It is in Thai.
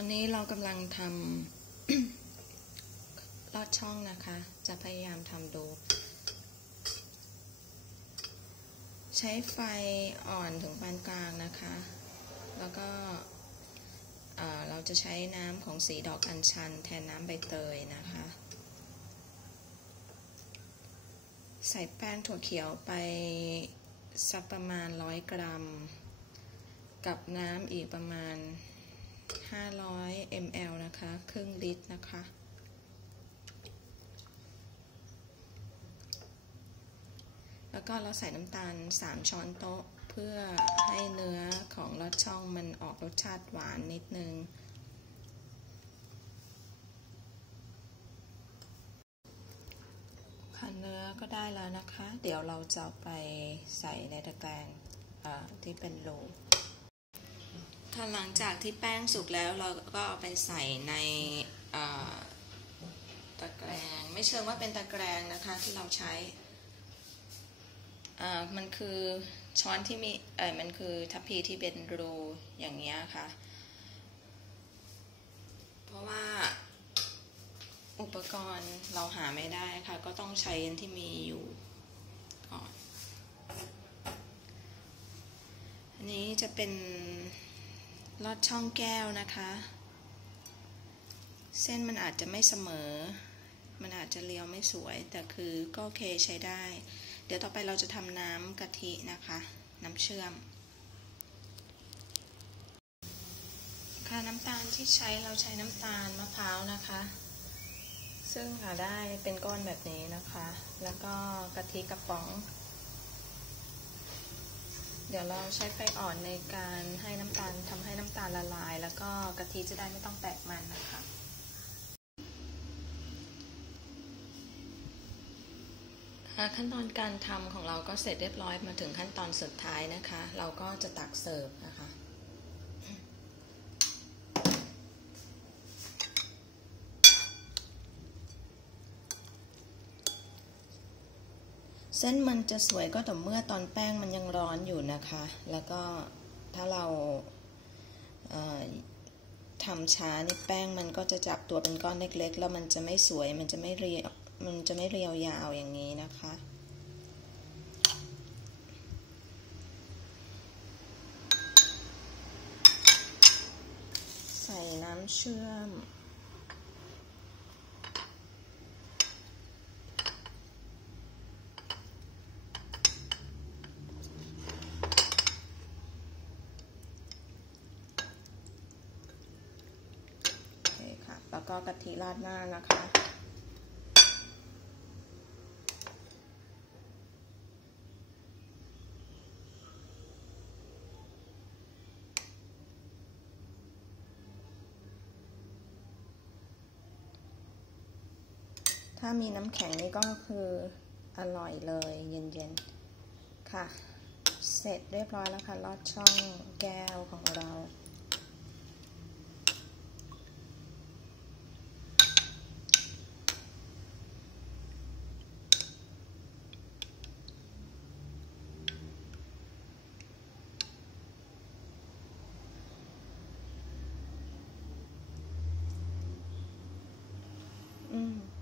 อนนี้เรากำลังทำลอดช่องนะคะ จะพยายามทำดู ใช้ไฟอ่อนถึงปานกลางนะคะ แล้วก็เราจะใช้น้ำของสีดอกอัญชัน แทนน้ำใบเตยนะคะ ใส่แป้งถั่วเขียวไปสักประมาณร้อยกรัม กับน้ำอีกประมาณ 500 ml นะคะ ครึ่งลิตรนะคะ แล้วก็เราใส่น้ำตาล 3 ช้อนโต๊ะ เพื่อให้เนื้อของลอดช่องมันออกรสชาติหวานนิดนึง ค่ะเนื้อก็ได้แล้วนะคะ เดี๋ยวเราจะไปใส่ในตะแกรงที่เป็นโค่ะหลังจากที่แป้งสุกแล้วเราก็เอาไปใส่ในตะแกรงไม่เชิงว่าเป็นตะแกรงนะคะที่เราใช้มันคือช้อนที่มีเออมันคือทัพพีที่เป็นรูอย่างเงี้ยค่ะ เพราะว่าอุปกรณ์เราหาไม่ได้ค่ะ ก็ต้องใช้ที่มีอยู่ก่อน อันนี้จะเป็น ลอดช่องแก้วนะคะ เส้นมันอาจจะไม่เสมอ มันอาจจะเรียวไม่สวย แต่คือก็โอเคใช้ได้ เดี๋ยวต่อไปเราจะทำน้ำกะทินะคะ น้ำเชื่อม ค่ะน้ำตาลที่ใช้เราใช้น้ำตาลมะพร้าวนะคะ ซึ่งหาได้เป็นก้อนแบบนี้นะคะ แล้วก็กะทิกระป๋อง เดี๋ยวเราใช้ไฟอ่อนในการให้น้ำตาลทำให้น้ำตาลละลาย แล้วก็กะทิจะได้ไม่ต้องแตกมันนะคะขั้นตอนการทำของเราก็เสร็จเรียบร้อยมาถึงขั้นตอนสุดท้ายนะคะ เราก็จะตักเสิร์ฟนะคะ เส้นมันจะสวยก็ต่อเมื่อตอนแป้งมันยังร้อนอยู่นะคะ แล้วก็ถ้าเราทำช้านี่แป้งมันก็จะจับตัวเป็นก้อนเล็ก ๆ แล้วมันจะไม่สวย มันจะไม่เรียว มันจะไม่เรียวยาวอย่างนี้นะคะ ใส่น้ำเชื่อม แล้วก็กะทิราดหน้านะคะ ถ้ามีน้ำแข็งนี่ก็คืออร่อยเลยเย็นๆ ค่ะ เสร็จเรียบร้อยแล้วค่ะลอดช่องแก้วของเรา Mm.